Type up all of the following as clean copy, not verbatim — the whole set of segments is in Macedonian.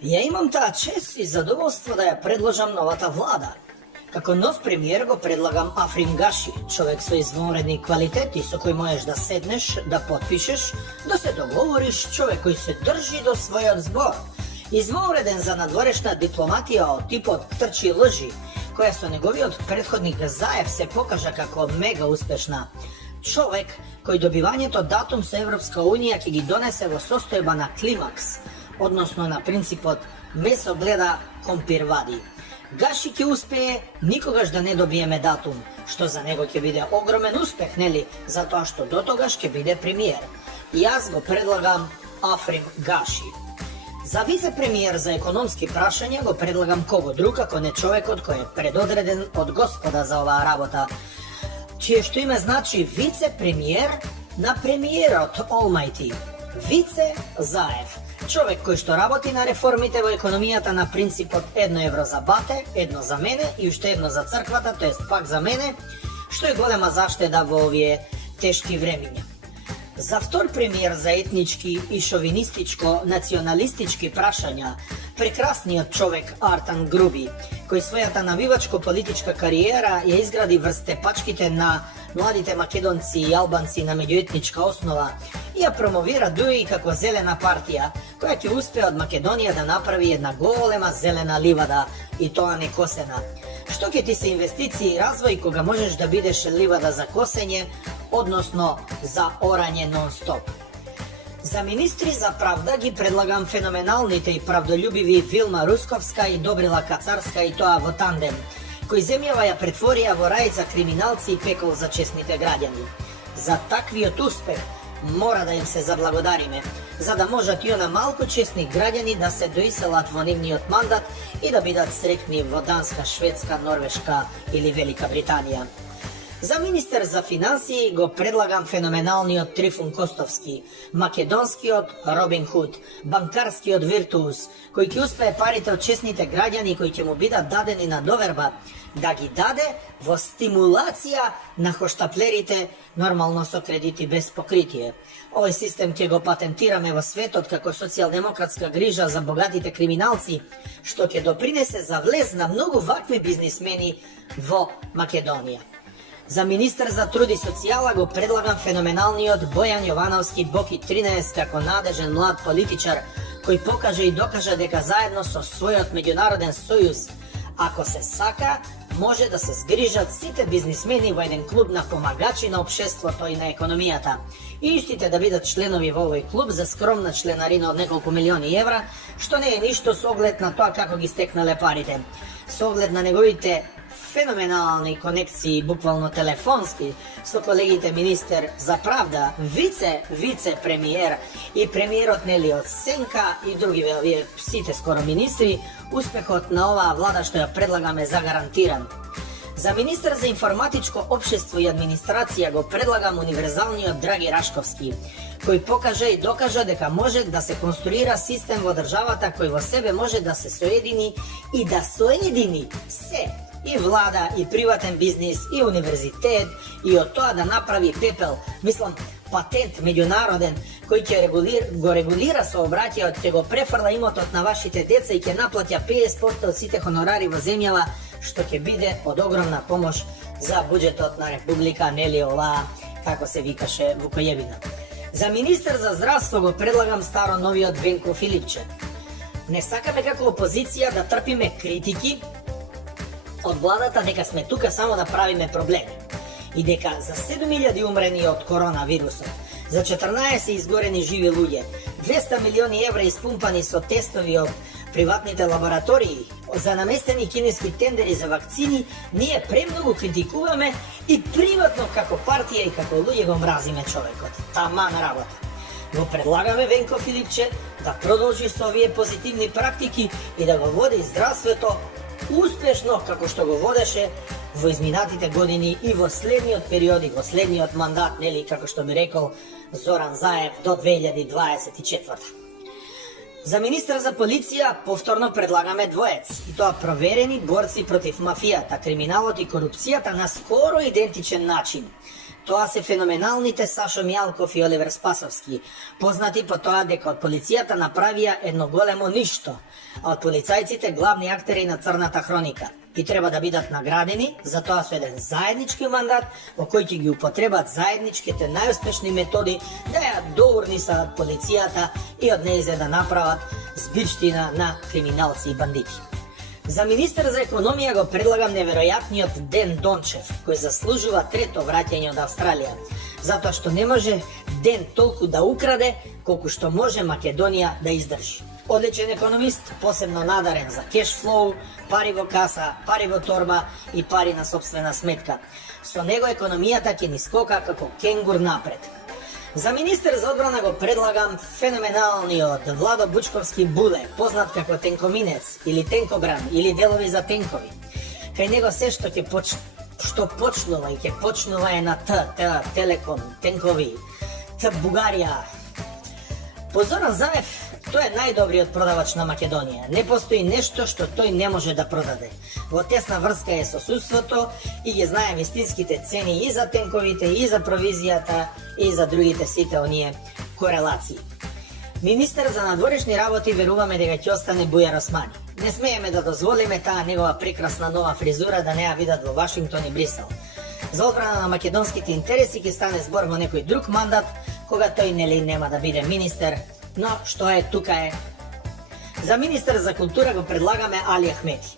Ја имам таа чест и задоволство да ја предложам новата влада. Како нов премиер го предлагам Африн Гаши, човек со извонредни квалитети со кој можеш да седнеш, да потпишеш, да се договориш, човек кој се држи до својот збор. Извонреден за надворешна дипломатија од типот трчи лжи, која со неговиот претходник Заев се покажа како мега успешна. Човек кој добивањето датум со Европска Унија ќе ги донесе во состојба на климакс, односно на принципот месо гледа, компир вади. Гаши ќе успее никогаш да не добиеме датум, што за него ќе биде огромен успех, нели, затоа што до тогаш ќе биде премиер. И јас го предлагам Африн Гаши. За вице-премиер за економски прашања го предлагам кого друг, ако не човекот кој е предодреден од Господа за оваа работа, чие што име значи вице-премиер на премиерот Олмајти, Вице Заев. Човек кој што работи на реформите во економијата на принципот 1 евро за бате, 1 за мене и уште 1 за црквата, тоест пак за мене, што е голема заштеда во овие тешки времиња. За втор премиер за етнички и шовинистичко националистички прашања, прекрасниот човек Артан Груби, кој својата навивачко-политичка кариера ја изгради врз степачките на младите македонци и албанци на меѓуетничка основа и ја промовира дуи како зелена партија, која ќе успее од Македонија да направи една голема зелена ливада, и тоа не косена. Што ќе ти се инвестиции и развој кога можеш да бидеш ливада за косење, односно за орање нон-стоп. За министри за правда ги предлагам феноменалните и правдолюбиви Вилма Русковска и Добрила Кацарска, и тоа во тандем, кои земјава ја претворија во рајца криминалци и пекол за честните граѓани. За таквиот успех мора да им се заблагодариме, за да можат и она малку честни граѓани да се доиселат во нивниот мандат и да бидат среќни во Данска, Шведска, Норвешка или Велика Британија. За министер за финансии го предлагам феноменалниот Трифун Костовски, македонскиот Робин Худ, банкарскиот виртуус, кој ќе успее парите од честните граѓани кои ќе му бидат дадени на доверба, да ги даде во стимулација на хоштаплерите, нормално со кредити без покритие. Овој систем ќе го патентираме во светот како социјалдемократска грижа за богатите криминалци, што ќе допринесе за влез на многу вакви бизнисмени во Македонија. За министер за труд и социјала го предлагам феноменалниот Бојан Јовановски Боки 13 како надежен млад политичар, кој покаже и докаже дека заедно со својот меѓународен сојуз, ако се сака, може да се згрижат сите бизнисмени во еден клуб на помагачи на општеството и на економијата. И истите да бидат членови во овој клуб за скромна членарина од неколку милиони евра, што не е ништо со оглед на тоа како ги стекнале парите. Со оглед на неговите феноменални конекции, буквално телефонски, со колегите министер за правда, вице-премиер и премиерот нели од Сенка и други овие сите скоро министри, успехот на оваа влада што ја предлагаме загарантиран. За министер за информатичко општество и администрација го предлагам универзалниот Драги Рашковски, кој покаже и докаже дека може да се конструира систем во државата кој во себе може да се соедини и да соедини се, и влада, и приватен бизнис, и универзитет, и од тоа да направи пепел, мислам, патент меѓународен, кој ќе го регулира сообраќајот, ќе го префрла имотот на вашите деца и ќе наплатја 50% од сите хонорари во земјава, што ќе биде од огромна помош за буџетот на Република, нели оваа, како се викаше, Вукојевина. За министер за здравство го предлагам старо новиот Венко Филипче. Не сакаме како опозиција да трпиме критики од владата дека сме тука само да правиме проблеми и дека за 7000 умрени од коронавирусот, за 14 изгорени живи луѓе, 200 милиони евра испумпани со тестови од приватните лаборатории, за наместени кинески тендери за вакцини, ние премногу критикуваме и приватно како партија и како луѓе го мразиме човекот. Таман работа. Го предлагаме Венко Филипче да продолжи со овие позитивни практики и да го води здравството успешно како што го водеше во изминатите години и во следниот период, и во следниот мандат, нели, како што би рекол Зоран Заев, до 2024. За министер за полиција повторно предлагаме двоец, и тоа проверени борци против мафијата, криминалот и корупцијата на скоро идентичен начин. Тоа се феноменалните Сашо Мјалков и Оливер Спасовски, познати по тоа дека од полицијата направија едно големо ништо, а од полицајците главни актери на црната хроника. И треба да бидат наградени за тоа со еден заеднички мандат во кој ќе ги употребат заедничките најуспешни методи да ја доурнисат полицијата и од нејзе да направат збирштина на криминалци и бандити. За министер за економија го предлагам неверојатниот Ден Дончев, кој заслужува трето враќање од Австралија, затоа што не може Ден толку да украде, колку што може Македонија да издржи. Одличен економист, посебно надарен за кеш флоу, пари во каса, пари во торба и пари на собствена сметка. Со него економијата ќе ни скока како кенгур напред. За министер за одбрана го предлагам феноменалниот Владо Бучковски Буле, познат како Тенкоминец или Тенкограм или делови за тенкови. Кај него се што почнува и ќе почнува е на Телеком, тенкови, Бугарија. По Зоран Заев, тој е најдобриот продавач на Македонија. Не постои нешто што тој не може да продаде. Во тесна врска е со судството и ги знае вистинските цени и за тенковите, и за провизијата, и за другите сите оние корелации. Министер за надворешни работи веруваме дека ќе остане Бујар Османи. Не смееме да дозволиме таа негова прекрасна нова фризура да не ја видат во Вашингтон и Брисел. За одбрана на македонските интереси ќе стане збор во некој друг мандат, кога тој нели нема да биде министер, но што е, тука е. За министер за култура го предлагаме Али Ахмети.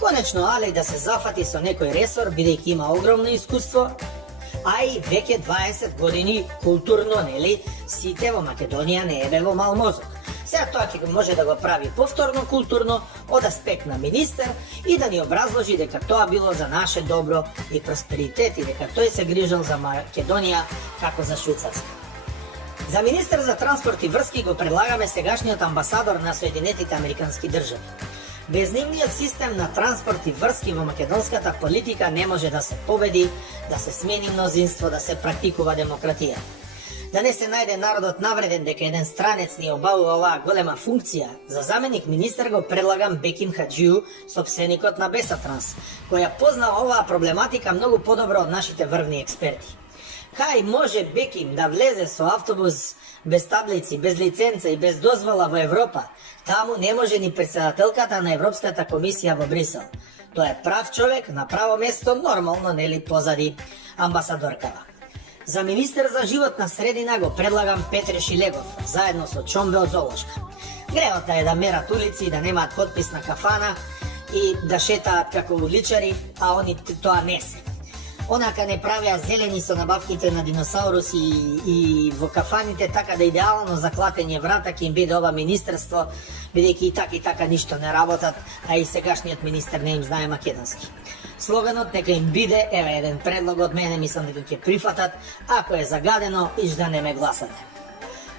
Конечно Али да се зафати со некој ресор, бидејќи има огромно искуство, а и веќе 20 години културно, нели, сите во Македонија не е во мал мозок. Сега тоа ќе може да го прави повторно културно од аспект на министер и да ни образложи дека тоа било за наше добро и просперитет и дека тој се грижал за Македонија како за Швајцарска. За министер за транспорт и врски го предлагаме сегашниот амбасадор на Соединетите Американски држави. Без нивниот систем на транспорт и врски во македонската политика не може да се победи, да се смени мнозинство, да се практикува демократија. Да не се најде народот навреден дека еден странец ни обавува оваа голема функција, за заменик министер го предлагам Беким Хаджију, собственикот на Бесатранс, која познава оваа проблематика многу подобро од нашите врвни експерти. Кај може Беким да влезе со автобус без таблици, без лиценца и без дозвола во Европа? Таму не може ни председателката на Европската комисија во Брисел. Тоа е прав човек на право место, нормално, нели, позади амбасадоркава. За министер за животна средина го предлагам Петре Шилегов, заедно со Чомбе од Золошка. Греота е да мерат улици, да немаат подписна кафана и да шетаат како уличари, а они тоа не се. Онака не правеа зелени со набавките на диносауруси и во кафаните, така да идеално за клатење врата ќе им биде ова министерство, бидејќи и така ништо не работат, а и сегашниот министер не им знае македонски. Слоганот нека им биде, еве еден предлог од мене, мислам дека ќе прифатат, ако е загадено, иш да не ме гласате.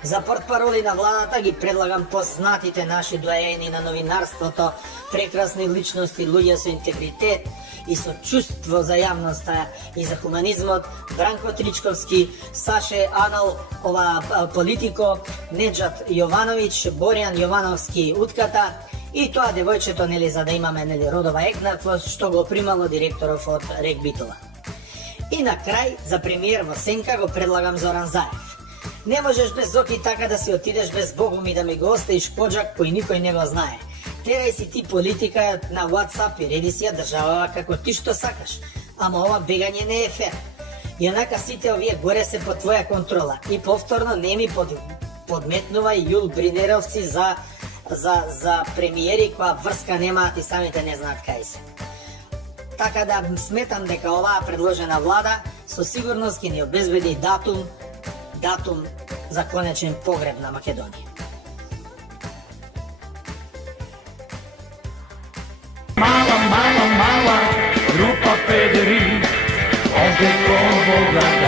За портпароли на владата ги предлагам познатите наши доаени на новинарството, прекрасни личности, луѓе со интегритет и со чувство за јавноста и за хуманизмот, Бранко Тричковски, Саше Анал, ова политико, Неджат Јовановиќ, Боријан Јовановски утката и тоа девојчето, нели, за да имаме, нели, родова еднаквост, што го примало директоров од Регбитова. И на крај, за премиер во Сенка го предлагам Зоран Заев. Не можеш без Зоки така да си отидеш без Богум и да ми го оставиш коджак кој никој не го знае. Терај си ти политика на WhatsApp и реди си ја државава како ти што сакаш. Ама ова бегање не е фер. И онака сите овие горе се под твоја контрола. И повторно не ми подметнува и Јул Бринеровци за премиери која врска немаат и самите не знаат кај се. Така да сметам дека оваа предложена влада со сигурност ќе ни обезбеди датум за конечен погреб на Македонија. Mala, grupa pederi, ovdje ko Boga